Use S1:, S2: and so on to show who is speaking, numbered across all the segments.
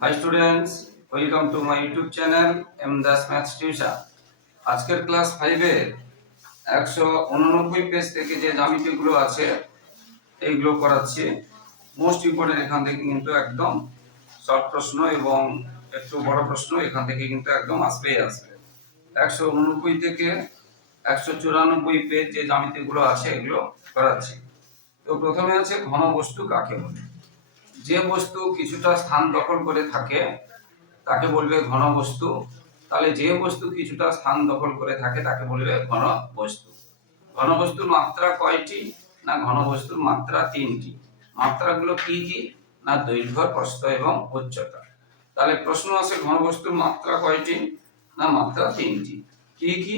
S1: Hi students welcome to my YouTube channel M Das maths tuition আজকের class ফাইভের একশো উননব্বই পেজ থেকে যে জ্যামিতিগুলো আছে, এইগুলো করাচ্ছি। মোস্ট ইম্পর্টেন্ট এখান থেকে কিন্তু একদম শর্ট প্রশ্ন এবং একটু বড় প্রশ্ন এখান থেকে কিন্তু একদম আসবেই আসবে। একশো উননব্বই থেকে একশো চুরানব্বই পেজ যে জ্যামিতিগুলো আছে, এগুলো করাচ্ছি। তো প্রথমে আছে ঘন বস্তু কাকে বলে? যে বস্তু কিছুটা স্থান দখল করে থাকে, তাকে বলবে ঘন বস্তু। তাহলে যে বস্তু কিছুটা স্থান দখল করে থাকে, তাকে বলবে ঘন বস্তু। ঘন বস্তুর মাত্রা কয়টি না ঘন বস্তুর মাত্রা তিনটি? মাত্রাগুলো কি কি না দৈর্ঘ্য, প্রস্থ এবং উচ্চতা? তাহলে প্রশ্ন আছে, ঘন বস্তুর মাত্রা কয়টি না মাত্রা তিনটি? কি কি?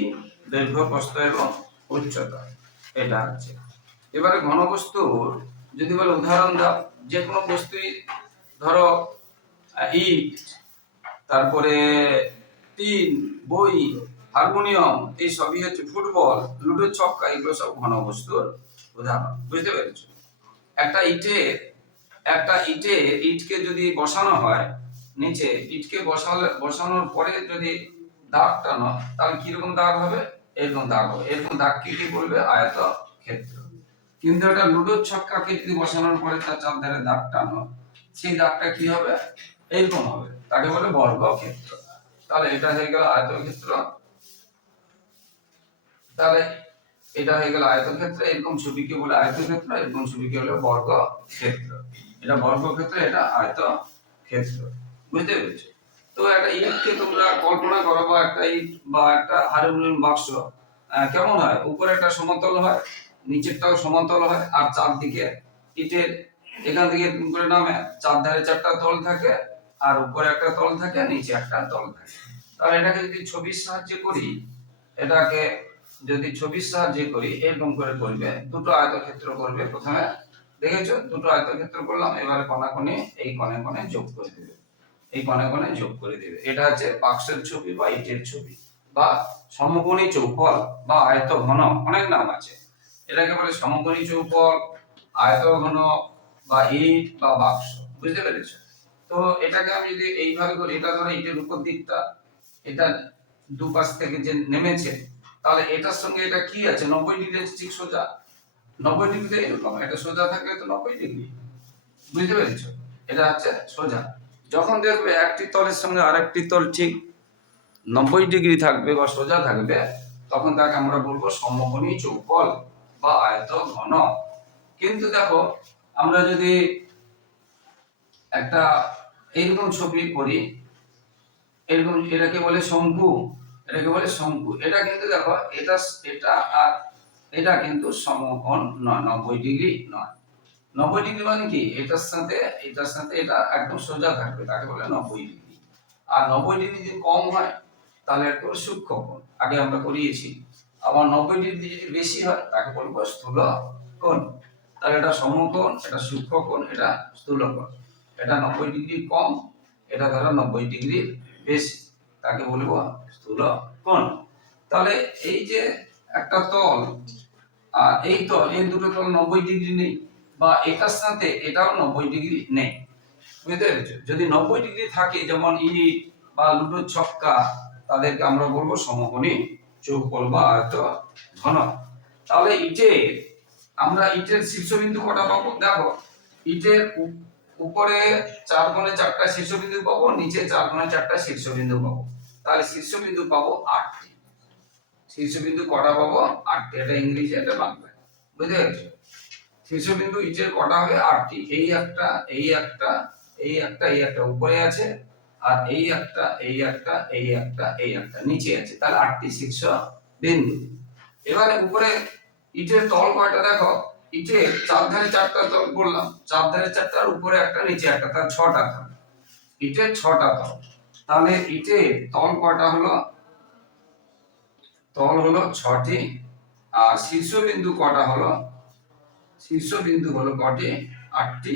S1: দৈর্ঘ্য, প্রস্থ এবং উচ্চতা। এটা আছে এবারে ঘনবস্তুর যদি বলে উদাহরণ দাও। যে কোনো বস্তুই ধরো ইট, তারপরে টিন, বই, হারমোনিয়াম, এই সবই হচ্ছে ফুটবল, লুডো, ছক্কা, এগুলো সব ঘনবস্তুর উদাহরণ, বুঝতে পেরেছ? একটা ইটে একটা ইটে, ইটকে যদি বসানো হয়, নিচে, ইটকে বসালে, বসানোর পরে যদি দাগ টানো তাহলে কীরকম দাগ হবে? এরকম দাগ হবে। এরকম দাগকে কি বলবে? আয়ত ক্ষেত্র কিন্তু একটা লুডোর ছক্কাকে যদি বসানোর পরে তার চারধারে দাগ টানো, সেই দাগটা কি হবে? এইরকম হবে। তাকে বলে বর্গ ক্ষেত্র তাহলে এটা হয়ে গেল আয়তক্ষেত্র। তাহলে এটা হয়ে গেল আয়তক্ষেত্র। এরকম ছবিকে বলে আয়তক্ষেত্র, এরকম ছবিকে বলে বর্গ ক্ষেত্র এটা বর্গ ক্ষেত্র এটা আয়ত ক্ষেত্র বুঝতে পেরেছ? তো একটা ইটকে তোমরা কল্পনা করো বা একটা ইট বা একটা হারমোনিয়াম বাক্স কেমন হয়? উপরে একটা সমতল হয় নিচেরটাও সমতল হয় আর চারদিকে ইটের এখান থেকে করে নামে চার ধারে চারটা তল থাকে আর উপরে একটা তল থাকে, নিচে একটা তল থাকে। তাহলে এটাকে যদি ছবির সাহায্যে করি, এটাকে যদি ছবির সাহায্যে করি, এরকম করে করবে, দুটো আয়তক্ষেত্র করবে প্রথমে। দেখেছ? দুটো আয়তক্ষেত্র করলাম, এবারে কোনাকুনি এই কোণে কণে যোগ করে দেবে। এই কণে কণে যোগ করে দেবে। এটা হচ্ছে বাক্সের ছবি বা ইটের ছবি বা সমকোণী চৌপল বা আয়ত ঘন অনেক নাম আছে। এটাকে বলে সমকোণী চৌপল আয়ত ঘন বা ইট বা বাক্স, বুঝতে পেরেছ? তো এটাকে আমি যদি এইভাবে করি, এটা ধরো ইটের উপর দিকটা, এটা দুপাশ থেকে যে নেমেছে, তাহলে এটার সঙ্গে এটা কি আছে? নব্বই ডিগ্রি ঠিক সোজা? নব্বই ডিগ্রিতে এরকম, এটা সোজা থাকলে তো নব্বই ডিগ্রি, বুঝতে পেরেছ? এটা হচ্ছে সোজা। যখন দেখবে একটি তলের সঙ্গে আরেকটি তল ঠিক নব্বই ডিগ্রি থাকবে বা সোজা থাকবে, তখন তাকে আমরা বলব সমকোণী চৌকল বা আয়ত ঘন। কিন্তু দেখো, আমরা যদি একটা এইরকম ছবি করি এরকম এটাকে বলে শঙ্কু, এটাকে বলে শঙ্কু। এটা কিন্তু দেখো, এটা এটা আর এটা কিন্তু সমকোণ নয়, নব্বই ডিগ্রি নয়। নব্বই ডিগ্রি মানে কি? এটার সাথে এটার সাথে এটা একদম সোজা থাকবে, তাকে বলে নব্বই ডিগ্রি। আর নব্বই ডিগ্রি যদি কম হয়, তাহলে একটা সূক্ষ্ম আগে আমরা করিয়েছি। আবার নব্বই ডিগ্রি যদি বেশি হয়, তাকে বলব স্থূল কোণ। তাহলে এটা সমকোণ, এটা সূক্ষ্ম কোণ, এটা স্থূল কোণ। এটা নব্বই ডিগ্রি কম, এটা ধরো নব্বই ডিগ্রি বেশি, তাকে বলব স্থূল কোণ। তাহলে এই যে একটা তল, আর এই তল, এই দুটো তল নব্বই ডিগ্রি নেই, বা এটার সাথে এটাও নব্বই ডিগ্রি নেই। বুঝতে পেরেছ? যদি নব্বই ডিগ্রি থাকে, যেমন ইট বা লুডোর ছক্কা, তাদেরকে আমরা বলব সমকোণী। চৌকল বা আয়ত ঘন তাহলে ইটে, আমরা ইটের শীর্ষবিন্দু কটা পাবো? দেখো, ইটের উপ- উপরে চার কোণে চারটা শীর্ষবিন্দু পাবো, নিচে চার কোণে চারটা শীর্ষবিন্দু পাবো। তাহলে শীর্ষবিন্দু পাবো আটটি। শীর্ষবিন্দু কটা পাবো? আটটি। এটা ইংরেজি, এটা বাংলা। বুঝতে পেরেছ? শীর্ষবিন্দু ইটের কটা হবে? আটটি। এই একটা এই একটা এই একটা এই একটা উপরে আছে। আর এই একটা এই একটা এই একটা এই একটা নিচে আছে। তাহলে আটটি শীর্ষ বিন্দু। এবারে উপরে ইটের তল কয়টা দেখো। ইটের চার ধারে চারটা তল বললাম চার ধারে চারটার উপরে একটা, নিচে একটা। তার ছটা তল। ইটের ছটা তল। তাহলে ইটের তল কয়টা হলো, তল হলো ছটি, আর শীর্ষবিন্দু কটা হলো? শীর্ষবিন্দু হলো কটি? আটটি।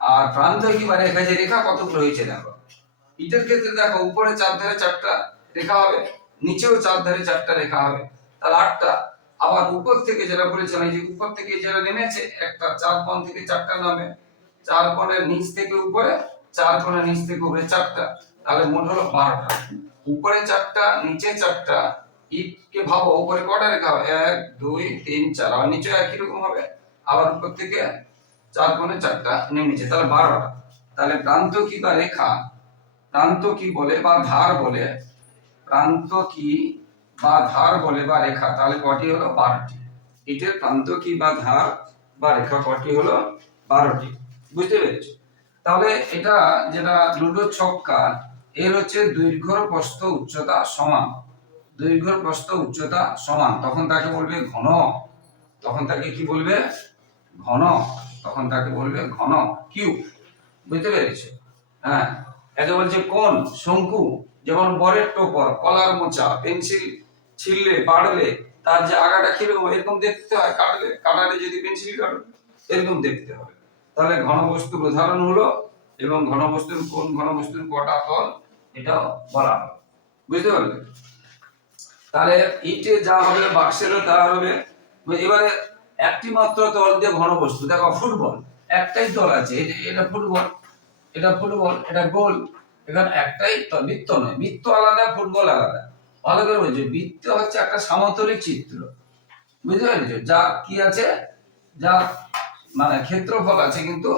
S1: আর প্রান্ত একেবারে রেখা যে রেখা কতগুলো হয়েছে দেখো। ইটের ক্ষেত্রে দেখো, উপরে চার ধারে চারটা রেখা হবে, নিচেও চার ধারে চারটা রেখা হবে। তাহলে আটটা। আবার উপর থেকে যেটা বলেছিলাম যে উপর থেকে যেটা নেমেছে, একটা চার কোণ থেকে চারটা নামে। চার কোণের নিচ থেকে উপরে, চার কোণে নিচ থেকে উপরে চারটা। তাহলে মোট হলো বারোটা। উপরে চারটা, নিচে চারটা। ইটকে ভাবো, উপরে কটা রেখা হবে? এক, দুই, তিন, চার। আর নিচে একই রকম হবে। আবার উপর থেকে চার কোণে চারটা নেমেছে। তাহলে বারোটা। তাহলে প্রান্ত কি বা রেখা? প্রান্ত কি বলে বা ধার বলে? প্রান্ত কি বা ধার বলে বা রেখা? তাহলে কটি হলো? বারোটি। ইটের প্রান্ত কি বা ধার বা রেখা কটি হলো? বারোটি। বুঝতে পেরেছ? তাহলে এটা যেটা লুডো ছক্কা এর হচ্ছে দৈর্ঘ্য প্রস্থ উচ্চতা সমান। দৈর্ঘ্য প্রস্থ উচ্চতা সমান। তখন তাকে বলবে ঘন। তখন তাকে কি বলবে? ঘন। তখন তাকে বলবে ঘন। কিউ। বুঝতে পেরেছ? হ্যাঁ। একে বলছে কোন? শঙ্কু। যেমন বরের টোপর কলার মোচা, পেন্সিল ছিললে পাড়লে তার যে আগাটা কীরকম এরকম দেখতে হয়, কাটলে। কাটালে যদি পেন্সিল কাটো, এরকম দেখতে হবে। তাহলে ঘনবস্তুর উদাহরণ হলো এবং ঘনবস্তুর কোন ঘনবস্তুর কটা তল এটাও বলা হলো বুঝতে পারলে? তাহলে ইটে যা হবে বাক্সেরও তা হবে। এবারে একটি মাত্র তল দিয়ে ঘনবস্তু। দেখো, ফুটবল। একটাই তল আছে এটা ফুটবল। এটা ফুটবল, এটা গোল। এখানে একটাই বৃত্ত নয় বৃত্ত আলাদা, ফুটবল আলাদা। ভালো করে বলছো বৃত্ত হচ্ছে একটা সামতলিক চিত্র। বুঝতে পেরেছ? যা কি আছে, যা মানে ক্ষেত্রফল আছে কিন্তু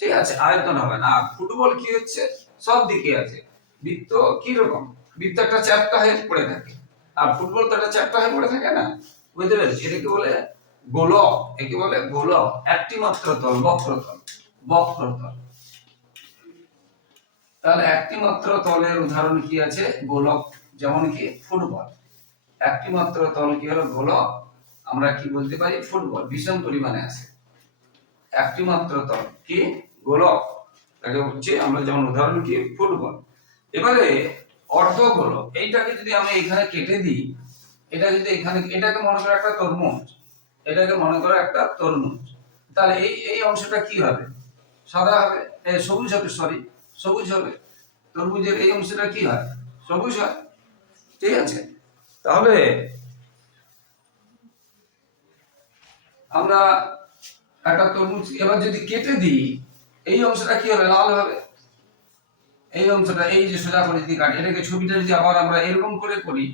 S1: ঠিক আছে, আয়তন হবে না। আর ফুটবল কি হচ্ছে, সব দিকে আছে। বৃত্ত কি রকম বৃত্ত একটা চ্যাপ্টা হয়ে পড়ে থাকে। আর ফুটবল তো একটা চ্যাপ্টা হয়ে পড়ে থাকে না। বুঝতে পেরেছি? এটাকে বলে গোলক, একে বলে গোলক। একটি মাত্র তল বক্রতল বক্রতল। তাহলে একটি মাত্র তলের উদাহরণ কি আছে? গোলক যেমন কি? ফুটবল। একটি মাত্র তল কি হলো? গোলক। আমরা কি বলতে পারি? ফুটবল। ভীষণ পরিমাণে আছে। একটি মাত্র তল কি? গোলক। তাকে হচ্ছে আমরা যেমন উদাহরণ কি? ফুটবল। এবারে অর্ধ গোলক এইটাকে যদি আমি এখানে কেটে দিই, এটা যদি এখানে, এটাকে মনে করো একটা তরমুজ। এটাকে মনে করো একটা তরমুজ। তাহলে এই এই অংশটা কি হবে? সাদা হবে? সবুজ হবে সরি সবুজ হবে। তরমুজের এই অংশটা কি হয়? সবুজ হয়। ঠিক আছে। তাহলে আমরা একটা তরমুজ এবার যদি কেটে দিই, এই অংশটা কি হবে? লাল হবে। এই অংশটা, এই যে সোজা করে যদি কাটি, এটাকে ছবিটা যদি আবার আমরা এরকম করে করি,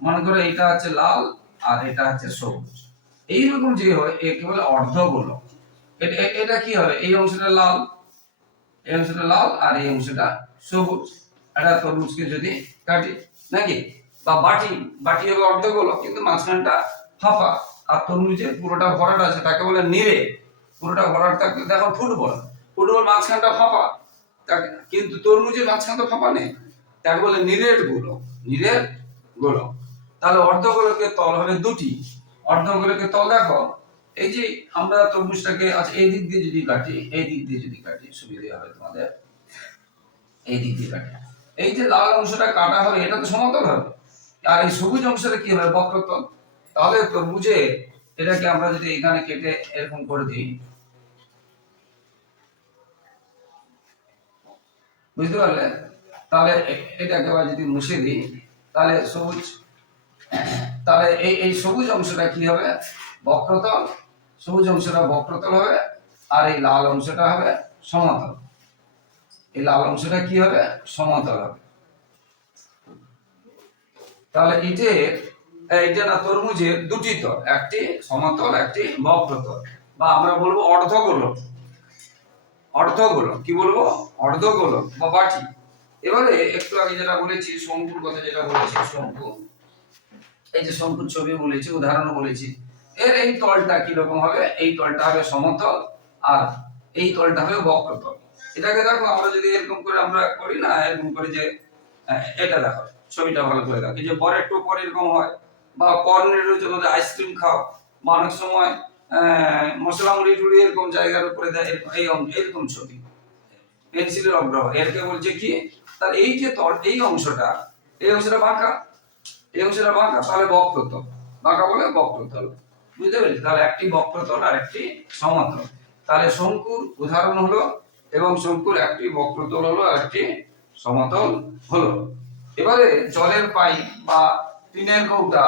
S1: মনে করো এটা হচ্ছে লাল আর এটা হচ্ছে সবুজ। এইরকম যে হয় একে বলে অর্ধগোলক। এটা কি হবে? এই অংশটা লাল এই অংশটা লাল আর এই অংশটা সবুজ। একটা তরমুজকে যদি কাটি, নাকি? বা বাটি বাটি হবে অর্ধগোলক কিন্তু মাঝখানটা ফাঁপা। আর তরমুজের পুরোটা ভরাট আছে, তাকে বলে নিরে পুরোটা ভরাট থাকলে দেখো ফুটবল। ফুটবল মাঝখানটা ফাঁপা। কিন্তু তরমুজের মাঝখান তো ফাঁপা নেই। তাকে বলে নিরেট গোলক নিরেট গোলক তাহলে অর্ধগোলকের তল হবে দুটি। অর্ধগোলকের তল দেখো। এই যে আমরা তরমুজটাকে আচ্ছা এই দিক দিয়ে যদি কাটি, এই দিক দিয়ে যদি কাটি, সুবিধা হবে তোমাদের। এই দিক দিয়ে কাটি। এই যে লাল অংশটা কাটা হবে, এটা তো সমতল হবে। আর এই সবুজ অংশটা কি হবে? বক্রতল। তাহলে তরমুজে এটাকে আমরা যদি এখানে কেটে এরকম করে দিই। বুঝতে পারলে? তাহলে এ- এটাকে যদি মুছে দিই, তাহলে সবুজ, তাহলে এই এই সবুজ অংশটা কি হবে? বক্রতল। সবুজ অংশটা বক্রতল হবে আর এই লাল অংশটা হবে সমতল। এই লাল অংশটা কি হবে? সমতল হবে। তাহলে ইটের এইটা না তরমুজের দুটি তল, একটি সমতল, একটি বক্রতল। বা আমরা বলব অর্ধগোলক। অর্ধগোলক, কি বলব? অর্ধগোলক বা বাটি। এবারে একটু আগে যেটা বলেছি, শঙ্কুর কথা যেটা বলেছি, শঙ্কু। এই যে শঙ্কুর ছবি বলেছি, উদাহরণ বলেছি। এর এই তলটা কীরকম হবে? এই তলটা হবে সমতল আর এই তলটা হবে বক্রতল। এটাকে দেখো, আমরা যদি এরকম করে আমরা করি না, এরকম করে যে এটা দেখো, ছবিটা ভালো করে দেখো। যে পরের টোপর এরকম হয়। বা কর্নেরও জন্য আইসক্রিম খাও। বা অনেক সময় মশলা মুড়ি টুড়ি এরকম জায়গার উপরে দেয় এই অং- এরকম ছবি। পেন্সিলের অগ্রহ এরকে বলছে কি? তার এই যে তল, এই অংশটা এই অংশটা বাঁকা। এই অংশটা বাঁকা, তাহলে বক্রতল। বাঁকা বলে বক্রতল। বুঝতে পেরেছি? তাহলে একটি বক্রতল আর একটি সমতল। তাহলে শঙ্কুর উদাহরণ হলো এবং শঙ্কুর একটি বক্রতল হলো আর একটি সমতল হলো। এবারে জলের পাইপ বা টিনের কৌটা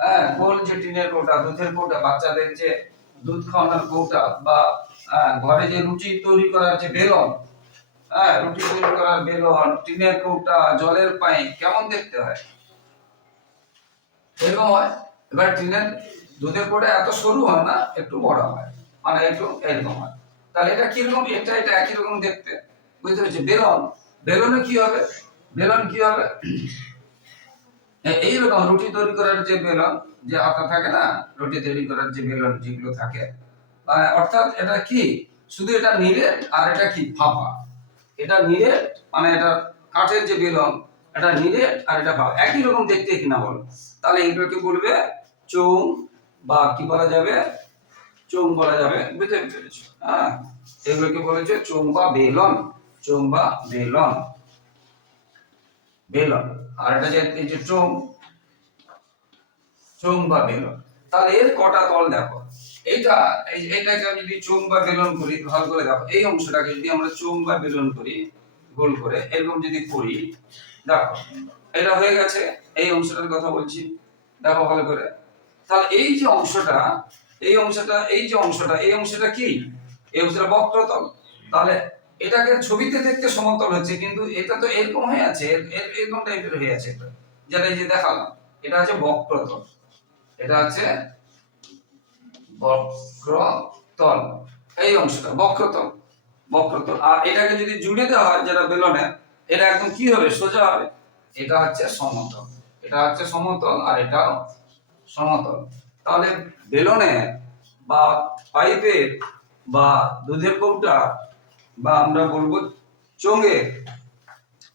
S1: হ্যাঁ গোল যে টিনের কৌটা দুধের কৌটা বাচ্চাদের যে দুধ খাওয়ানোর কৌটা বা আহ, ঘরে যে রুটি তৈরি করার যে বেলন হ্যাঁ রুটি তৈরি করার বেলন টিনের কৌটা জলের পাইপ কেমন দেখতে হয়? এরকম হয়? এবার টিনের দুধের কোটা এত সরু হয় না, একটু বড় হয়। মানে একটু এরকম হয়। তাহলে এটা কীরকম? এটা এটা একই রকম দেখতে। বুঝতে পেরেছি বেলন। বেলনে কি হবে? বেলন কি হবে? এইরকম রুটি তৈরি করার যে বেলন, যে আটা থাকে না, রুটি তৈরি করার যে বেলন যেগুলো থাকে অর্থাৎ এটা কি? শুধু এটা নিলে আর এটা কি? ফাঁপা এটা নিলে মানে এটা কাঠের যে বেলন, এটা নিলে আর এটা ফাঁপা একই রকম দেখতে কিনা বলো তাহলে এগুলোকে বলবে চৌং বা কি বলা যাবে? চোং বলা যাবে। বুঝতে পেরেছ? হ্যাঁ? এগুলোকে বলেছে? চোং বা বেলন। চোং বা বেলন। বেলন। আর এটা যে, এই যে বা বেলন। তাহলে এর কটা তল দেখো। এইটা, এই যে এটাকে আমি যদি চোং বা বেলন করি ভালো করে দেখো। এই অংশটাকে যদি আমরা চোং বা বেলন করি, গোল করে, এরকম যদি করি, দেখো। এটা হয়ে গেছে। এই অংশটার কথা বলছি। দেখো ভালো করে। তাহলে এই যে অংশটা, এই অংশটা, এই যে অংশটা, এই অংশটা কি? এই অংশটা বক্রতল। তাহলে এটাকে ছবিতে দেখতে সমতল হচ্ছে, কিন্তু এটা তো এরকম হয়ে আছে, এর- এর- এরকম টাইপের হয়ে আছে এটা। যেটা এই যে দেখালাম, এটা হচ্ছে বক্রতল। এটা হচ্ছে বক্রতল। এই অংশটা, বক্রতল বক্রতল। আর এটাকে যদি জুড়ে দেওয়া হয়, যেটা বেলনে, এটা একদম কি হবে? সোজা হবে। এটা হচ্ছে সমতল। এটা হচ্ছে সমতল, আর এটাও সমতল তাহলে বেলনে বা পাইপের বা দুধের কৌটা বা আমরা বলব চোঙে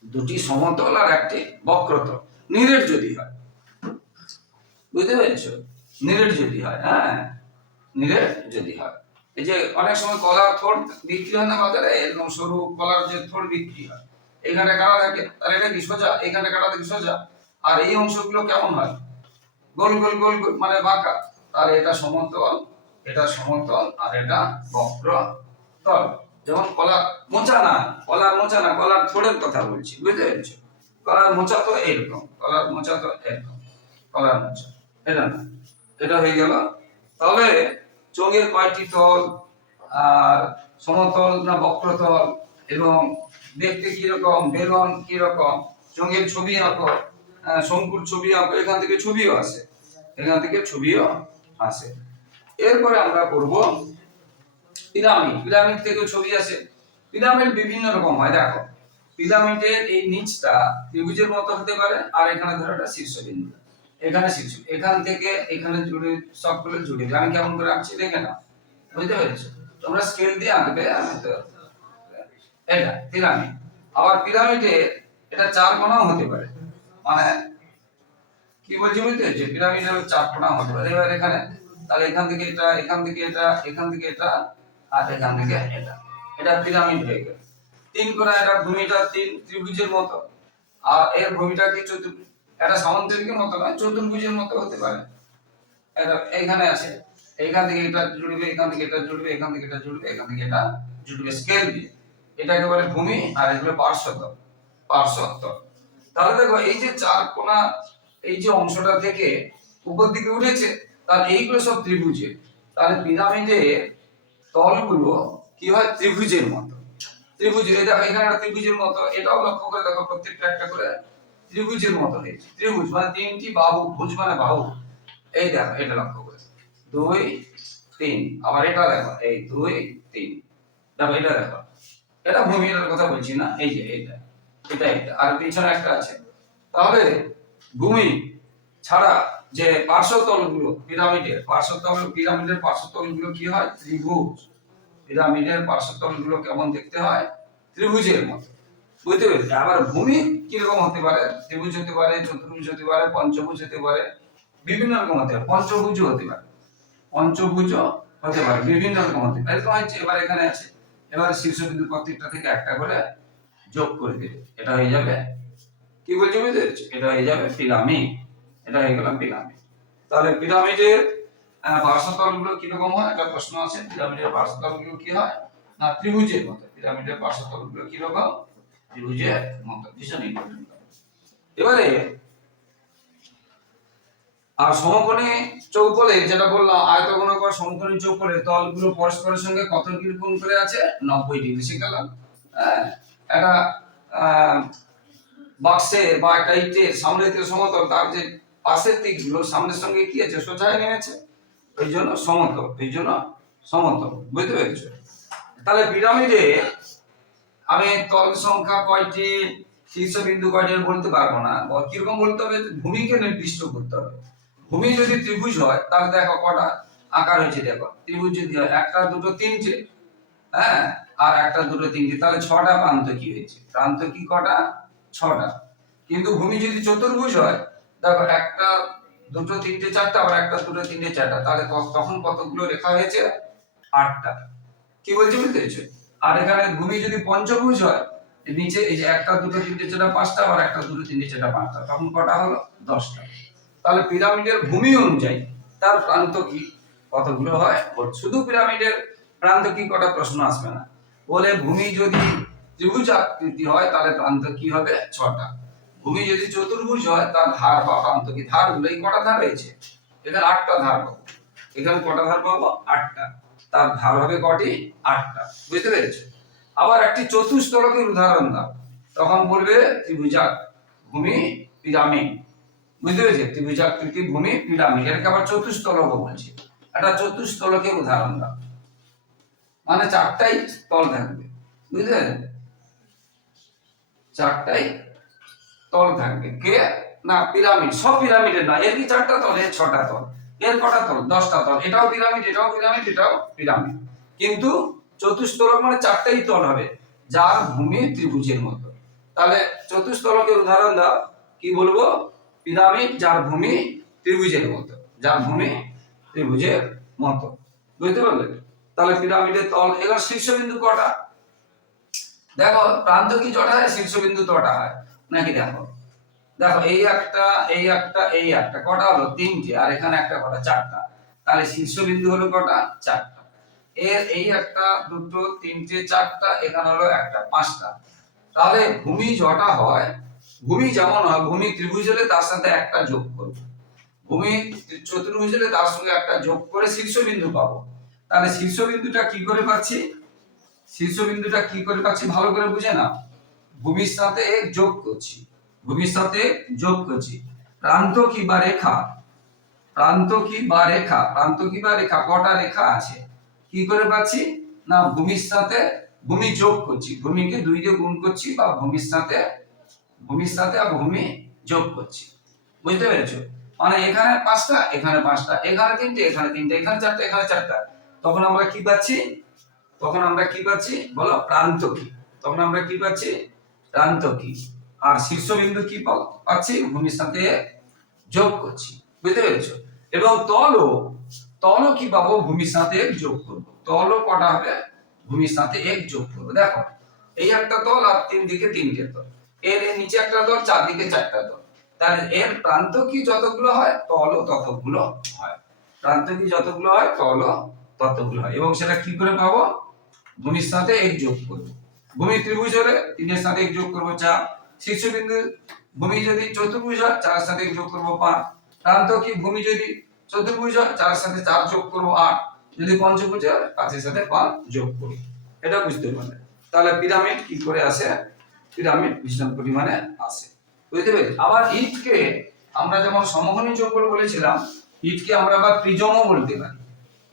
S1: দুটি সমতল আর একটি বক্রতল নিরেট যদি হয়। বুঝতে পেরেছ? নিরেট যদি হয় হ্যাঁ? নিরেট যদি হয়। এই যে অনেক সময় কলার থোড় বিক্রি হয় না বাজারে এরকম সরু কলার যে থোড় বিক্রি হয়। এখানে কাটা থাকে তার এটা কি সোজা? এখানে কাটা থাকে সোজা। আর এই অংশগুলো কেমন হয়? গোল গোল গোল মানে বাঁকা। আর এটা সমতল এটা সমতল, আর এটা বক্র তল। যেমন কলার মোচা না, কলার মোচা না, কলার থোড়ের কথা বলছি, বুঝতে পেরেছ? কলার মোচা তো এইরকম কলার মোচা তো এরকম, কলার মোচা এটা না? এটা হয়ে গেল। তবে চোঙের কয়টি তল, আর সমতল না বক্রতল এবং দেখতে কীরকম বেলন কীরকম, চোঙের ছবি আঁকো। শঙ্কুর ছবি এখান থেকে ছবিও আসে। এখান থেকে ছবিও আসে। এরপরে আমরা করব পিরামিড। পিরামিড থেকে ছবি আসে। পিরামিড বিভিন্ন রকম হয়, দেখো। পিরামিডের এই নিচটা ত্রিভুজের মতো হতে পারে, আর এখানে ধরো একটা শীর্ষবিন্দু এখানে শীর্ষ, এখান থেকে এখানে জুড়ে, সবগুলো জুড়ে। আমি কেমন করে আঁকছি দেখে নাও। বুঝতে পেরেছ? তোমরা স্কেল দিয়ে আঁকবে এটা, পিরামিড। আবার পিরামিডে এটা চার কোণাও হতে পারে। মানে কি বলছি বুঝতে হতে পারে। এবার এখানে, তাহলে এখান থেকে এটা, এখান থেকে এটা, এখান থেকে এটা, আর এখান থেকে এটা। এটা পিরামিড হয়ে গেল। তিন এটা ভূমিটা তিন ত্রিভুজের মতো। আর এর ভূমিটা কি এটা মতো নয় চতুর্ভুজের মতো হতে পারে। এটা এইখানে আছে। এইখান থেকে এটা জুড়বে, এখান থেকে এটা জুড়বে, এখান থেকে এটা জুড়বে, এখান থেকে এটা জুড়বে। স্কেল দিয়ে। এটা একেবারে ভূমি, আর এগুলো পার্শ্বতল পার্শ্বতল তাহলে দেখো, এই যে চার কোনা এই যে অংশটা থেকে উপর দিকে উঠেছে, তাহলে এইগুলো সব ত্রিভুজের তাহলে পিরামিডে তলগুলো কি হয়? ত্রিভুজের মতো। ত্রিভুজের, এই দেখো, এখানে একটা ত্রিভুজের মতো। এটাও লক্ষ্য করে দেখো, প্রত্যেকটা একটা করে ত্রিভুজের মতো হয়েছে। ত্রিভুজ মানে তিনটি বাহু, ভুজ মানে বাহু। এই দেখো, এটা লক্ষ্য করে। দুই, তিন। আবার এটা দেখো, এই দুই, তিন। দেখো, এটা দেখো। এটা ভূমিটার কথা বলছি না। এই যে, এইটা। এটা এটা আর পিছনে একটা আছে। তাহলে ভূমি ছাড়া যে পার্শ্বতলগুলো, পিরামিডের পার্শ্বতল পিরামিডের পার্শ্বতলগুলো কি হয়? ত্রিভুজ। পিরামিডের পার্শ্বতলগুলো কেমন দেখতে হয়? ত্রিভুজের মতো। বুঝতে পেরেছি আবার ভূমি কীরকম হতে পারে? ত্রিভুজ হতে পারে, চতুর্ভুজ হতে পারে, পঞ্চভুজ হতে পারে, বিভিন্ন রকম হতে পারে। পঞ্চভুজ হতে পারে। পঞ্চভুজ হতে পারে, বিভিন্ন রকম হতে পারে। এরকম হচ্ছে, এবার এখানে আছে। এবার শীর্ষবিন্দু প্রত্যেকটা থেকে একটা করে যোগ করে দেবে এটা হয়ে যাবে কি বলছি বুঝতে এটা হয়ে যাবে পিরামিড এটা হয়ে গেল পিরামিড তাহলে পিরামিডের পার্শ্বতলগুলো কীরকম হয়? একটা প্রশ্ন আছে পিরামিডের পার্শ্বতলগুলো কি হয়? না, ত্রিভুজের মতো পিরামিডের পার্শ্বতলগুলো কীরকম? ত্রিভুজের মতো, ভীষণ ইম্পর্টেন্ট এবারে, আর সমকোণে চৌকলে যেটা বললাম আয়তঘনকর সমকোণী চৌকলে তলগুলো পরস্পরের সঙ্গে কত ডিগ্রি কোণ করে আছে? নব্বই ডিগ্রি শিখালাম হ্যাঁ? একটা বাক্সে বা একটা ইটের সামনের দিকে সমতল, তার যে পাশের দিকগুলো সামনের সঙ্গে কি আছে? সোজায় নেমেছে। ওই জন্য সমতল, এই জন্য সমতল। বুঝতে পেরেছ? তাহলে পিরামিডে আমি তল সংখ্যা কয়টি, শীর্ষবিন্দু কয়টি বলতে পারব না। কীরকম বলতে হবে? ভূমিকে নির্দিষ্ট করতে হবে। ভূমি যদি ত্রিভুজ হয়, তাহলে দেখো কটা আকার হয়েছে, দেখো। ত্রিভুজ যদি হয়, একটা, দুটো, তিনটে হ্যাঁ? আর একটা, দুটো, তিনটে, তাহলে ছটা প্রান্ত কি হয়েছে? প্রান্ত কি কটা? ছটা। কিন্তু ভূমি যদি চতুর্ভুজ হয়, দেখো একটা দুটো, তিনটে, চারটা, আবার একটা, দুটো, তিনটে, চারটা, তাহলে তখন কতগুলো রেখা হয়েছে? আটটা। কি বলছি বুঝতে পেরেছ? আর এখানে ভূমি যদি পঞ্চভুজ হয় নিচে এই যে একটা, দুটো, তিনটে, চারটা, পাঁচটা, আবার একটা, দুটো, তিনটে, চারটা, পাঁচটা, তখন কটা হলো? দশটা। তাহলে পিরামিডের ভূমি অনুযায়ী তার প্রান্ত কি? কতগুলো হয়? শুধু পিরামিডের প্রান্ত কি? কটা প্রশ্ন আসবে না। বলে ভূমি যদি ত্রিভুজ আকৃতি হয়, তাহলে প্রান্ত কি হবে? ছটা। ভূমি যদি চতুর্ভুজ হয়, তার ধার বা প্রান্ত কি? ধারগুলো এই কটা ধার রয়েছে। এখানে আটটা ধার পাবো। এখানে কটা ধার পাবো? আটটা। তার ধার হবে কটি? আটটা। বুঝতে পেরেছ? আবার একটি চতুস্তলকের উদাহরণ দাও। তখন বলবে ত্রিভুজাক ভূমি পিরামিড। বুঝতে পেরেছে? ত্রিভুজাকৃতি ভূমি পিরামিড। এটাকে আবার চতুস্তলক বলছে। একটা চতুস্তলকের উদাহরণ দাও। মানে চারটাই তল থাকবে পেরেছেন চারটাই তল থাকবে। কে? না, পিরামিড, সব পিরামিডের না এর কি চারটা তল, এর ছটা তল, এর কটা তল? দশটা তল। এটাও পিরামিড এটাও পিরামিড এটাও পিরামিড। কিন্তু চতুস্তলক মানে চারটাই তল হবে, যার ভূমি ত্রিভুজের মতো। তাহলে চতুস্তলকের উদাহরণ দাও। কি বলব? পিরামিড, যার ভূমি ত্রিভুজের মতো, যার ভূমি ত্রিভুজের মতো। বুঝতে পারলে? তাহলে পিরামিডের তল, এবার শীর্ষবিন্দু কটা? দেখো, প্রান্ত কি জটা হয়? শীর্ষবিন্দু তটা হয়। নাকি দেখো? দেখো, এই একটা এই একটা এই একটা, কটা হলো? তিনটে, আর এখানে একটা কটা? চারটা। তাহলে শীর্ষবিন্দু হলো কটা? চারটা। এর এই একটা, দুটো, তিনটে, চারটা, এখানে হলো একটা, পাঁচটা। তাহলে ভূমি জটা হয়, ভূমি যেমন হয়, ভূমি ত্রিভুজ হলে তার সাথে একটা যোগ করব। ভূমি চতুর্ভুজ হলে তার সঙ্গে একটা যোগ করে শীর্ষবিন্দু পাবো। তাহলে শীর্ষবিন্দুটা কি করে পাচ্ছি? শীর্ষবিন্দুটা কি করে পাচ্ছি? ভালো করে বুঝে না ভূমির সাথে যোগ করছি। ভূমির সাথে যোগ করছি। প্রান্ত কি বা রেখা? প্রান্ত কি বা রেখা? প্রান্ত কি বা রেখা? কটা রেখা আছে? কি করে পাচ্ছি? না, ভূমির সাথে ভূমি যোগ করছি। ভূমিকে দুই দিয়ে গুণ করছি বা ভূমির সাথে ভূমির সাথে আর ভূমি যোগ করছি। বুঝতে পেরেছ? মানে এখানে পাঁচটা এখানে পাঁচটা, এখানে তিনটে এখানে তিনটে, এখানে চারটা এখানে চারটা। তখন আমরা কি পাচ্ছি? তখন আমরা কি পাচ্ছি? বলো, প্রান্ত কি? তখন আমরা কি পাচ্ছি? প্রান্ত কি? আর শীর্ষবিন্দু কি পাচ্ছি? ভূমির সাথে যোগ করছি। বুঝতে পেরেছ? এবং তলও তলও কি পাবো? ভূমির সাথে এক যোগ করব। তলও কটা হবে? ভূমির সাথে এক যোগ করব। দেখো, এই একটা তল আর তিন দিকে তিনটে তল। এর নিচে একটা তল, চারদিকে চারটা তল। তাহলে এর প্রান্ত কি যতগুলো হয়? তলও ততগুলো হয়। প্রান্ত কি যতগুলো হয়? তলও ততগুলো হয়। এবং সেটা কি করে পাবো? ভূমির সাথে এক যোগ করব। ভূমি ত্রিভুজ হলে তিনের সাথে এক যোগ করব চার। শীর্ষবিন্দু, ভূমি যদি চতুর্ভুজ হয়, চারের সাথে এক যোগ করব পাঁচ। প্রান্ত কি? ভূমি যদি চতুর্ভুজ হয়, চারের সাথে চার যোগ করব আট। যদি পঞ্চভুজ হয়, পাঁচের সাথে পাঁচ যোগ করি এটা বুঝতে পারলে। তাহলে পিরামিড কি করে আসে? পিরামিড ভীষণ পরিমাণে আসে। বুঝতে পেরেছি আবার ইটকে আমরা যেমন সমঘনী চৌকোর বলেছিলাম, ইটকে আমরা আবার প্রিজমও বলতে পারি।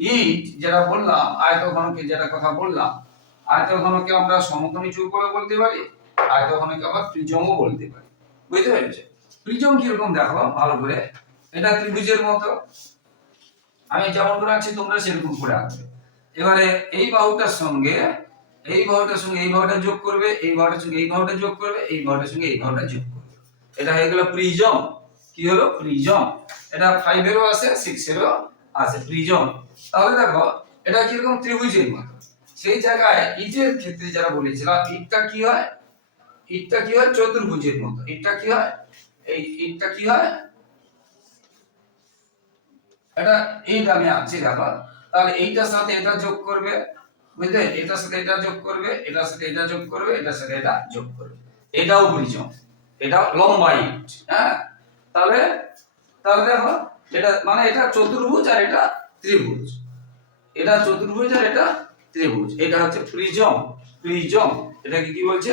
S1: ইট যেটা বললাম, আয়তঘনকে যেটা কথা বললাম, আয়তঘনকে আমরা সমকোণী চৌকোও বলতে পারি, আয়তঘনকে আবার প্রিজমও বলতে পারি। বুঝতে পেরেছ? প্রিজম কীরকম দেখো, ভালো করে। এটা ত্রিভুজের মতো। আমি যেমন করে আছি তোমরা সেরকম করে আঁকবে। এবারে এই বাহুটার সঙ্গে, এই বাহুটার সঙ্গে এই বাহুটা যোগ করবে, এই বাহুটার সঙ্গে এই বাহুটা যোগ করবে, এই বাহুটার সঙ্গে এই বাহুটা যোগ করবে। এটা হয়ে গেল প্রিজম কি হলো? প্রিজম এটা ফাইভেরও আছে সিক্সেরও আছে প্রিজম তাহলে দেখো, এটা কীরকম ত্রিভুজের মতো। সেই জায়গায় ইটের ক্ষেত্রে যারা বলেছিলাম, ইটটা কি হয়? ইটটা কি হয়? চতুর্ভুজের মতো। ইটটা কি হয়? এই ইটটা কি হয়? এটা এইটা আমি আনছি দেখো তাহলে এইটার সাথে এটা যোগ করবে, বুঝলে? এটার সাথে এটা যোগ করবে, এটার সাথে এটা যোগ করবে, এটার সাথে এটা যোগ করবে। এটাও প্রিজম এটা লম্বা ইট হ্যাঁ? তাহলে তাহলে দেখো এটা মানে এটা চতুর্ভুজ আর এটা ত্রিভুজ। এটা চতুর্ভুজ আর এটা ত্রিভুজ। এটা হচ্ছে প্রিজম। প্রিজম, এটাকে কি বলছে?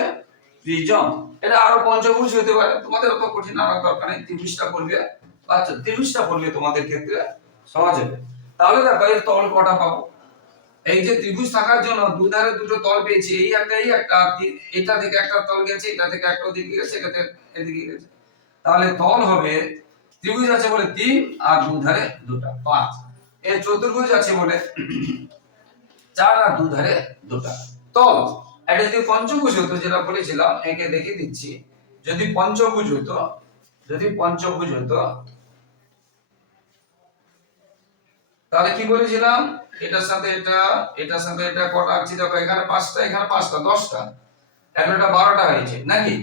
S1: প্রিজম। এটা আরও পঞ্চভুজ হতে পারে। তোমাদের অত কঠিন আনার দরকার নেই। ত্রিভুজটা করবে আচ্ছা ত্রিভুজটা করলে তোমাদের ক্ষেত্রে সহজ হবে। তাহলে দেখো, এর তল কটা পাবো? এই যে ত্রিভুজ থাকার জন্য দুধারে দুটো তল পেয়েছি। এই একটা এই একটা এটা থেকে একটা তল গেছে, এটা থেকে একটা ওদিকে গেছে, এটা থেকে এদিকে গেছে। তাহলে তল হবে ত্রিভুজ আছে বলে তিন আর দুধারে দুটা, পাঁচ। এর চতুর্ভুজ আছে বলে চার আর দুধারে দুটা। তল এটা যদি পঞ্চভুজ হতো যেটা বলেছিলাম, একে দেখে দিচ্ছি। যদি পঞ্চভুজ হতো, যদি পঞ্চভুজ হতো, তাহলে কি বলেছিলাম? এটার সাথে এটা, এটার সাথে এটা কটা আছে? দেখো, এখানে পাঁচটা এখানে পাঁচটা, দশটা। এগারোটা বারোটা হয়েছে, নাকি?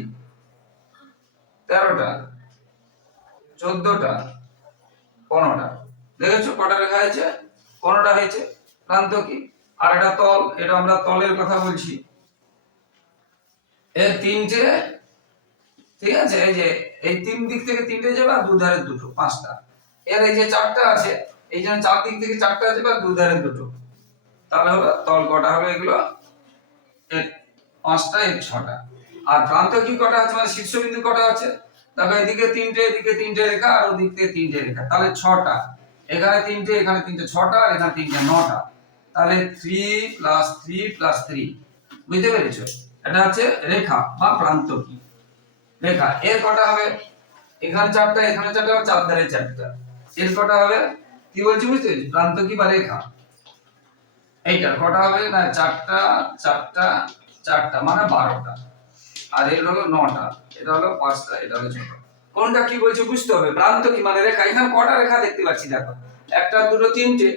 S1: তেরোটা। চোদ্দটা, পনেরোটা। দেখেছ কটা লেখা হয়েছে? পনেরোটা হয়েছে। প্রান্ত কি? আর এটা তল, এটা আমরা তলের কথা বলছি। এর তিনটে ঠিক আছে? এই যে, এই তিন দিক থেকে তিনটে যাবে আর দুধারে দুটো, পাঁচটা। এর এই যে চারটা আছে, এই জন্য চার দিক থেকে চারটা আছে বা দুধারে দুটো। তাহলে হবে, তল কটা হবে এগুলো? পাঁচটা এক ছটা। আর প্রান্ত কি কটা আছে? মানে শীর্ষবিন্দু কটা আছে? দেখো এদিকে তিনটে এদিকে তিনটে রেখা, আর ওদিক থেকে তিনটে রেখা। তাহলে ছটা। এখানে তিনটে এখানে তিনটে ছটা, আর এখানে তিনটে নটা। তাহলে three plus three plus three বুঝতে পেরেছ? এটা হচ্ছে রেখা বা প্রান্ত কি? রেখা। এর কটা হবে? এখানে চারটা এখানে চারটা চার ধারে চারটা। এর কটা হবে? কি বলছি বুঝতে পেরেছি? প্রান্ত কি বা রেখা? এইটার কটা হবে? না, চারটা চারটা চারটা মানে বারোটা। আর এর হলো নটা। এটা হলো পাঁচটা এটা হলো ছটা। কোনটা কি বলছে বুঝতে হবে প্রান্ত কি? মানে রেখা, এখানে কটা রেখা দেখতে পাচ্ছি, দেখো। একটা, দুটো, তিনটে,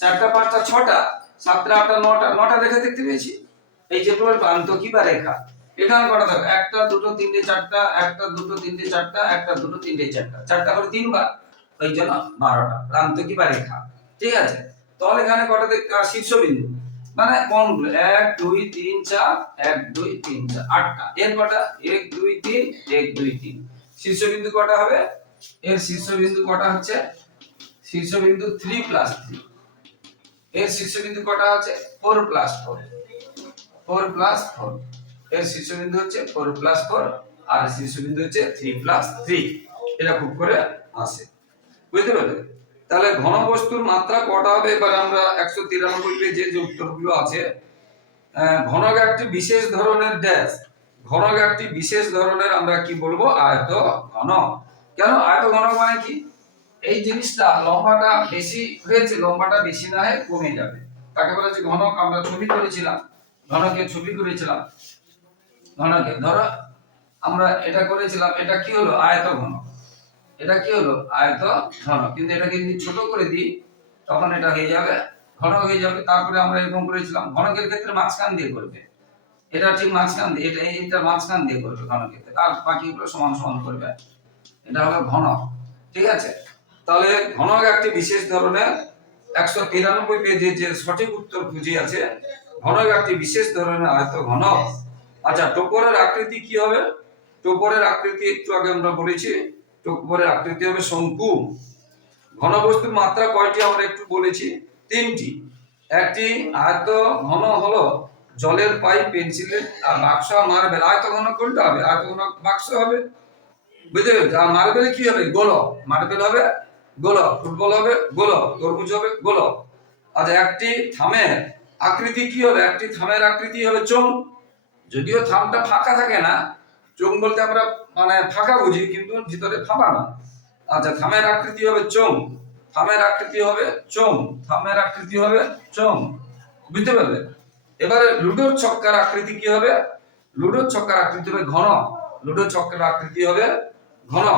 S1: চারটা, পাঁচটা, ছটা, সাতটা, আটটা, নটা নটা রেখা দেখতে পেয়েছি। এই যে তোমার প্রান্ত কি বা রেখা? এখানে কটা দেখো একটা, দুটো, তিনটে, চারটা, একটা, দুটো, তিনটে, চারটা, একটা, দুটো, তিনটে, চারটা। চারটা করে তিনবার, ওই জন্য বারোটা। প্রান্ত কি বা রেখা? ঠিক আছে? তল এখানে কটা দেখতে শীর্ষবিন্দু? মানে কোনগুলো এক, দুই, তিন, চার, এক, দুই, তিন, চার, আটটা। এর কটা? এক, দুই, তিন, এক, দুই, তিন। শীর্ষবিন্দু কটা হবে? এর শীর্ষবিন্দু কটা হচ্ছে? শীর্ষবিন্দু থ্রি প্লাস থ্রি এর শীর্ষবিন্দু কটা আছে? Four plus four four plus four এর শীর্ষবিন্দু হচ্ছে ফোর প্লাস ফোর আর শীর্ষবিন্দু হচ্ছে থ্রি প্লাস থ্রি এটা খুব করে আসে। বুঝতে পারলে? তাহলে ঘন বস্তুর মাত্রা কটা হবে? এবার আমরা একশো তিরানব্বই যে উত্তরগুলো আছে ঘনক একটি বিশেষ ধরনের ড্যাশ ঘনক একটি বিশেষ ধরনের আমরা কি বলব? আয়ত ঘন কেন? আয়ত ঘনক মানে কি? এই জিনিসটা লম্বাটা বেশি হয়েছে, লম্বাটা বেশি না হয় কমে যাবে। তাকে বলা হচ্ছে ঘনক, আমরা ছবি করেছিলাম। ঘনকের ছবি করেছিলাম। ঘনকে, ধরো, আমরা এটা করেছিলাম, এটা কি হলো? আয়ত ঘন এটা কি হলো? আয়ত ঘন কিন্তু এটাকে যদি ছোট করে দিই, তখন এটা হয়ে যাবে ঘন হয়ে যাবে। তারপরে আমরা এরকম করেছিলাম, ঘনকের ক্ষেত্রে মাঝখান দিয়ে করবে। এটা ঠিক মাঝখান দিয়ে, এটা এটা মাঝখান দিয়ে করবে ঘনক্ষেত্রে আর বাকিগুলো সমান সমান করবে। এটা হলো ঘন ঠিক আছে? তাহলে ঘনক একটি বিশেষ ধরনের একশো তিরানব্বই পেজে যে সঠিক উত্তর খুঁজে আছে, ঘনক একটি বিশেষ ধরনের আয়ত ঘন আচ্ছা টোপরের আকৃতি কি হবে? টোপরের আকৃতি একটু আগে আমরা বলেছি টোপরের আকৃতি হবে শঙ্কু। ঘনবস্তুর মাত্রা কয়টি? আমরা একটু বলেছি। তিনটি। একটি আয়ত ঘন হলো জলের পাইপ, পেন্সিলের আর বাক্স মার্বেল। আয়ত ঘন কোনটা হবে? আয়ত ঘন বাক্স হবে। বুঝতে আর মার্বেলে কি হবে? গোলক মার্বেল হবে গোলক ফুটবল হবে গোলক তরমুজ হবে গোলক আচ্ছা একটি থামের আকৃতি কি হবে একটি থামের আকৃতি হবে চোঙ। যদিও থামটা ফাঁকা থাকে না, চোঙ বলতে আমরা মানে ফাঁকা বুঝি, কিন্তু ভিতরে ফাঁপা না। আচ্ছা থামের আকৃতি হবে চোঙ। থামের আকৃতি হবে চোঙ। থামের আকৃতি হবে চোঙ। বুঝতে পারলে? এবারে লুডোর ছক্কার আকৃতি কি হবে? লুডোর ছক্কার আকৃতি হবে ঘন। লুডোর ছক্কার আকৃতি হবে ঘন।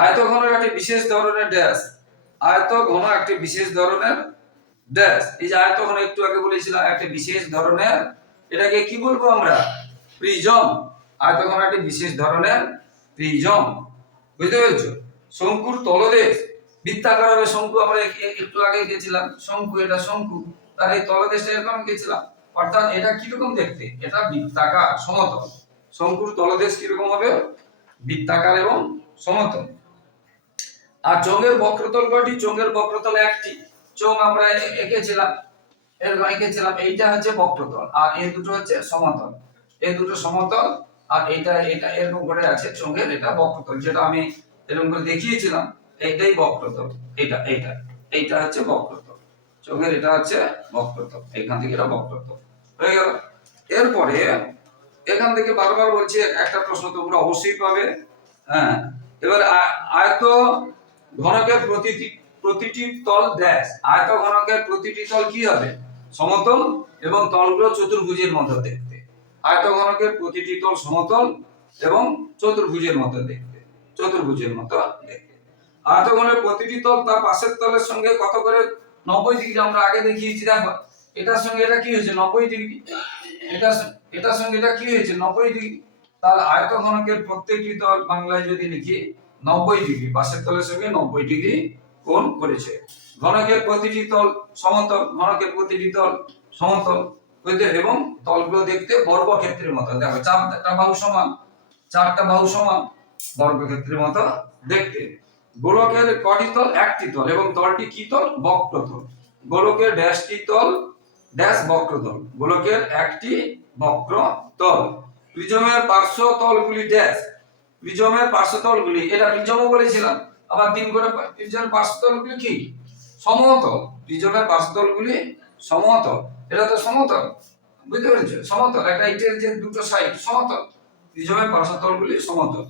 S1: আয়ত ঘন একটি বিশেষ ধরনের ড্যাশ আয়ত ঘন একটি বিশেষ ধরনের ড্যাশ এই যে আয়ত ঘন একটু আগে বলেছিলাম, একটি বিশেষ ধরনের। এটাকে কি বলব আমরা? প্রিজম আয়ত ঘন একটি বিশেষ ধরনের প্রিজম বুঝতে পেরেছ? শঙ্কুর তলদেশ। বৃত্তাকার হবে শঙ্কু আমরা একটু আগে গেছিলাম। শঙ্কু, এটা শঙ্কু। তার এই তলদেশটা এরকম গেছিলাম। অর্থাৎ এটা কীরকম দেখতে? এটা বৃত্তাকার, সমতল। শঙ্কুর তলদেশ কীরকম হবে? বৃত্তাকার এবং সমতল। আর চোঙের বক্রতল কয়টি? চোঙের বক্রতল একটি। চোঙ আমরা এঁকেছিলাম। এরকম এঁকেছিলাম। এইটা হচ্ছে বক্রতল। আর এই দুটো হচ্ছে সমতল। এই দুটো সমতল আর এটা এটা এরকম করে আছে চোখের, এটা বক্রতল, যেটা আমি এরকম করে দেখিয়েছিলাম, এইটাই বক্রতল এটা এইটা এইটা হচ্ছে বক্রতল, চোখের এটা হচ্ছে বক্রতল, এখান থেকে এটা বক্রতল, হয়ে গেল। এরপরে এখান থেকে বারবার বলছে, একটা প্রশ্ন তোমরা অবশ্যই পাবে হ্যাঁ এবার আয়ত ঘনকের প্রতিটি প্রতিটি তল ড্যাশ আয়ত ঘনকের প্রতিটি তল কি হবে? সমতল এবং তলগুলো চতুর্ভুজের মতো দেখতে আয়ত ঘনকের প্রতিটি তল সমতল এবং চতুর্ভুজের মতো দেখতে, চতুর্ভুজের মতো দেখতে। আয়তঘনের প্রতিটি তল তার পাশের তলের সঙ্গে কত করে? নব্বই ডিগ্রি, আমরা আগে দেখিয়েছি, দেখো, এটার সঙ্গে এটা কি হয়েছে? নব্বই ডিগ্রি। এটা এটার সঙ্গে এটা কি হয়েছে? নব্বই ডিগ্রি। তাহলে আয়তঘনকের প্রত্যেকটি তল বাংলায় যদি লিখি, নব্বই ডিগ্রি, পাশের তলের সঙ্গে নব্বই ডিগ্রি কোণ করেছে। ঘনকের প্রতিটি তল সমতল, ঘনকের প্রতিটি তল সমতল। এবং তলগুলো দেখতে বর্গক্ষেত্রের মতো। দেখো, চারটা বাহু সমান, চারটা বাহু সমান, বর্গক্ষেত্রের মতো দেখতে। গোলকের কটি তল? একটি তল, এবং তলটি কি তল? বক্রতল। গোলকের ড্যাশটি তল? ড্যাশ বক্রতল। গোলকের একটি বক্র তল প্রিজমের পার্শ্ব তলগুলি ড্যাশ। প্রিজমের পার্শ্ব তলগুলি, এটা প্রিজমও বলেছিলাম, আবার তিন করে প্রিজমের পার্শ্ব তলগুলি কি? সমতল। প্রিজমের পার্শ্ব তলগুলি সমতল। এটা তো সমতল, বুঝতে পেরেছ? সমতল, একটা ইটের যে দুটো সাইড, সমতল। প্রিজমের পার্শ্বতলগুলি সমতল।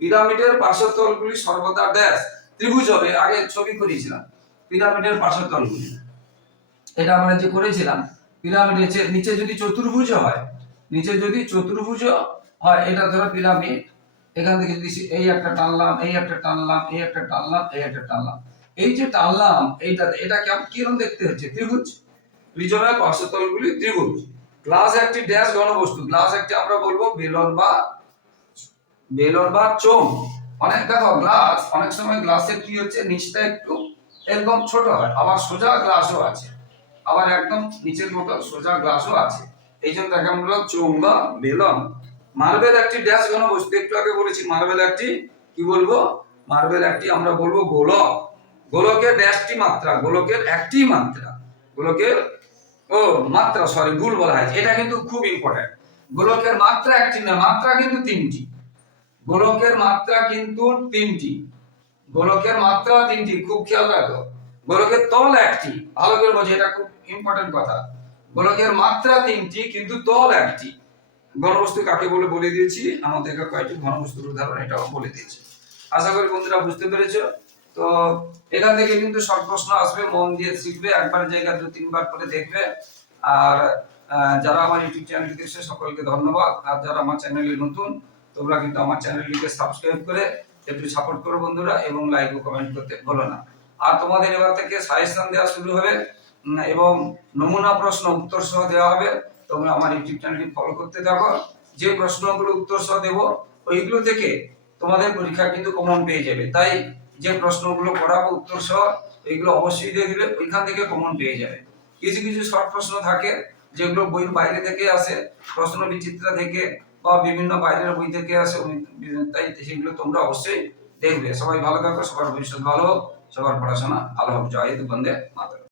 S1: পিরামিডের পার্শ্বতলগুলি সর্বদা ড্যাশ ত্রিভুজ হবে আগে ছবি করেছিলাম পিরামিডের পার্শ্বতলগুলি। এটা আমরা যে করেছিলাম, পিরামিডের নিচে যদি চতুর্ভুজ হয়, নিচে যদি চতুর্ভুজ হয়, এটা ধরো পিরামিড। এখান থেকে যদি এই একটা টানলাম, এই একটা টানলাম, এই একটা টানলাম, এই একটা টানলাম। এই যে টানলাম এইটা এটা কেমন কীরকম দেখতে হচ্ছে? ত্রিভুজ? প্রিজমের পার্শ্বতলগুলি ত্রিভুজ। গ্লাস একটি ড্যাশ ঘনবস্তু। গ্লাস একটি আমরা বলব বেলন বা বেলন বা চোম অনেক দেখো, গ্লাস, অনেক সময় গ্লাসের কি হচ্ছে, নিচটা একটু একদম ছোট হয়, আবার সোজা গ্লাসও আছে। আবার একদম নিচের মতো সোজা গ্লাসও আছে। এই জন্য দেখা আমরা চোম বা বেলন। মার্বেল একটি ড্যাশ ঘনবস্তু। একটু আগে বলেছি, মার্বেল একটি, কি বলব? মার্বেল একটি আমরা বলব গোলক। গোলকের ড্যাশটি মাত্রা, গোলকের একটি মাত্রা। গোলকের ও, মাত্রা সরি ভুল বলা হয়েছে। এটা কিন্তু খুব ইম্পর্টেন্ট গোলকের মাত্রা একটি না, মাত্রা কিন্তু তিনটি। গোলকের মাত্রা কিন্তু তিনটি। গোলকের মাত্রা তিনটি, খুব খেয়াল রাখো। গোলকের তল একটি। ভালো করে বোঝো, এটা খুব ইম্পর্টেন্ট কথা। গোলকের মাত্রা তিনটি, কিন্তু তল একটি। ঘনবস্তু কাকে বলে বলে দিয়েছি? আমাদের কয়েকটি ঘনবস্তুর উদাহরণ এটাও বলে দিয়েছি। আশা করি বন্ধুরা বুঝতে পেরেছ। তো এখান থেকে কিন্তু সব প্রশ্ন আসবে, মন দিয়ে শিখবে, একবার জায়গা দু, তিনবার করে দেখবে। আর যারা আমার ইউটিউব চ্যানেলটি দেখছে সকলকে ধন্যবাদ। আর যারা আমার চ্যানেলে নতুন, তোমরা কিন্তু আমার চ্যানেলটিকে সাবস্ক্রাইব করে একটু সাপোর্ট করো বন্ধুরা, এবং লাইক ও কমেন্ট করতে ভুলো না। আর তোমাদের এবার থেকে সাজেশন দেওয়া শুরু হবে এবং নমুনা প্রশ্ন উত্তর সহ দেওয়া হবে। তোমরা আমার ইউটিউব চ্যানেলটি ফলো করতে থাকো। যে প্রশ্নগুলো উত্তর সহ দেবো, ওইগুলো থেকে তোমাদের পরীক্ষা কিন্তু কমন পেয়ে যাবে। তাই যে প্রশ্নগুলো করাবো উত্তর সহ, এগুলো অবশ্যই দেখবে ওইখান থেকে কমন পেয়ে যাবে। কিছু কিছু শর্ট প্রশ্ন থাকে, যেগুলো বইয়ের বাইরে থেকে আসে, প্রশ্ন বিচিত্রা থেকে বা বিভিন্ন বাইরের বই থেকে আসে তাই সেগুলো তোমরা অবশ্যই দেখবে। সবাই ভালো থাকো, সবার ভবিষ্যৎ ভালো হোক, সবার পড়াশোনা ভালো হোক। জয় বন্দে মাতরম।